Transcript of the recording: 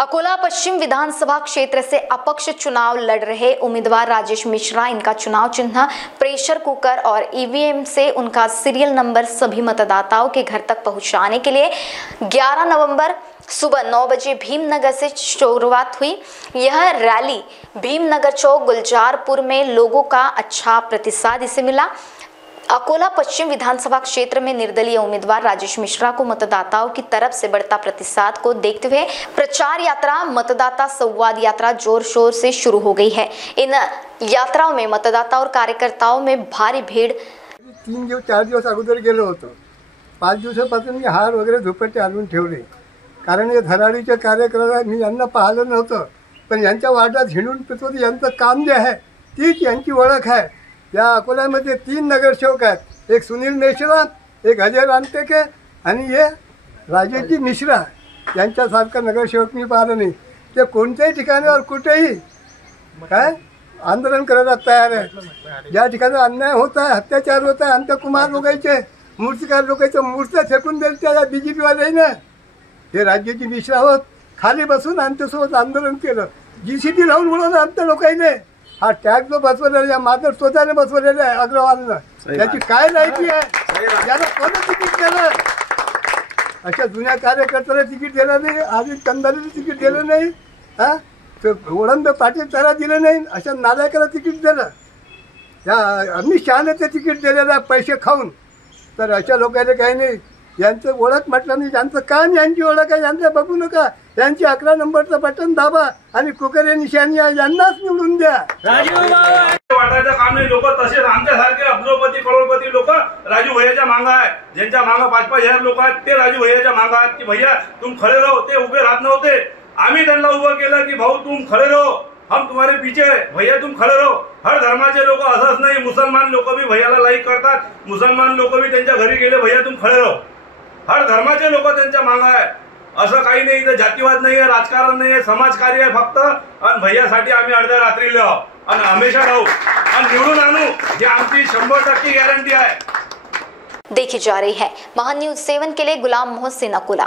अकोला पश्चिम विधानसभा क्षेत्र से अपक्ष चुनाव लड़ रहे उम्मीदवार राजेश मिश्रा, इनका चुनाव चिन्ह प्रेशर कुकर और ईवीएम से उनका सीरियल नंबर सभी मतदाताओं के घर तक पहुंचाने के लिए 11 नवंबर सुबह 9 बजे भीमनगर से शुरुआत हुई। यह रैली भीमनगर चौक गुलजारपुर में लोगों का अच्छा प्रतिसाद इसे मिला। अकोला पश्चिम विधानसभा क्षेत्र में निर्दलीय उम्मीदवार राजेश मिश्रा को मतदाताओं की तरफ से बढ़ता प्रतिसाद को देखते हुए प्रचार यात्रा मतदाता संवाद यात्रा जोर शोर से शुरू हो गई है। इन यात्राओं में मतदाता और कार्यकर्ताओं में भारी भीड़। 4 दिवस अगोदर गेलो होतो। 5 दिवसापासून मी हार वगैरे झोपटे आणून ठेवले, कारण हे धराडीचे कार्यक्रम मी यांना पाहिलं नव्हतं, पण यांच्या वार्डात हिंडून पितो यांचं काम जे आहे तीच यांची ओळख आहे। या अकोल्यामध्ये 3 नगरसेवक आहेत, एक सुनील मेश्राम, एक अजय रानटेके आणि हे राजेशजी मिश्रा। यांच्यासारखा नगरसेवक मी पाहिलं नाही। ते कोणत्याही ठिकाणावर कुठेही काय आंदोलन करायला तयार आहे। ज्या ठिकाणी अन्याय होत आहे, अत्याचार होत आहे, अंतकुमार लोकांचे मूर्तिकार लोकांच्या मूर्त्या फेकून द्यायच्या बीजेपी वाल्याने, हे राजेशजी मिश्रा होत खाली बसून आमच्यासोबत आंदोलन केलं। जीसीटी लावून बोलवलं आमच्या लोकांनी। हा टॅग जो बसवलेला मात्र स्वतःने बसवलेला आहे अग्रवालनं, त्याची काय लायकी आहे? याला कोणी तिकीट दिलं? अशा जुन्या कार्यकर्त्याला तिकीट दिलं नाही, आधी कंदारीला तिकीट दिलं नाही, हा ओळंब पाटील त्याला दिलं नाही, अशा नालायकाला तिकीट दिलं। या अमित शहाने ते तिकीट दिलेलं आहे पैसे खाऊन। तर अशा लोकांना काही नाही, यांचं ओळख म्हटलं नाही, यांचं काम यांची ओळख आहे, यांचं बघू नका। यांची 11 नंबरचं बटन दाबा आणि कुकर या निशाणी यांनाच निवडून द्या। वाटायचं काम नाही। लोक तसेच आमच्यासारखे अब्जोपती करोडपती लोक राजू भैयाच्या मांगा आहे, ज्यांच्या मांगा 5-5 हजार लोक आहेत, ते राजू भैयाच्या मांगा आहेत की भैया तुम खड़े रहो। ते उभे राहत नव्हते, आम्ही त्यांना उभं केलं की भाऊ तुम खड़े रहो, हम तुम्हारे पीछे है, भैया तुम खड़े रहो। हर धर्माचे लोक असंच नाही, मुसलमान लोक भी भैयाला लाईक करतात, मुसलमान लोक भी त्यांच्या घरी गेले भैया तुम खड़े रहो। हर धर्माचे लोक त्यांच्या मांगा आहे, असं काही नाही। इथं जातीवाद नाहीये, राजकारण नाहीये, समाजकार्य आहे फक्त। आणि भैयासाठी आम्ही अर्ध्या रात्री राहू आणि हमेशा राहू आणि निवडून आणू, ही आमची 100% गॅरंटी आहे। देखी जा रही है महान न्यूज़ 7 के लिए गुलाम मोहसिन, अकोला।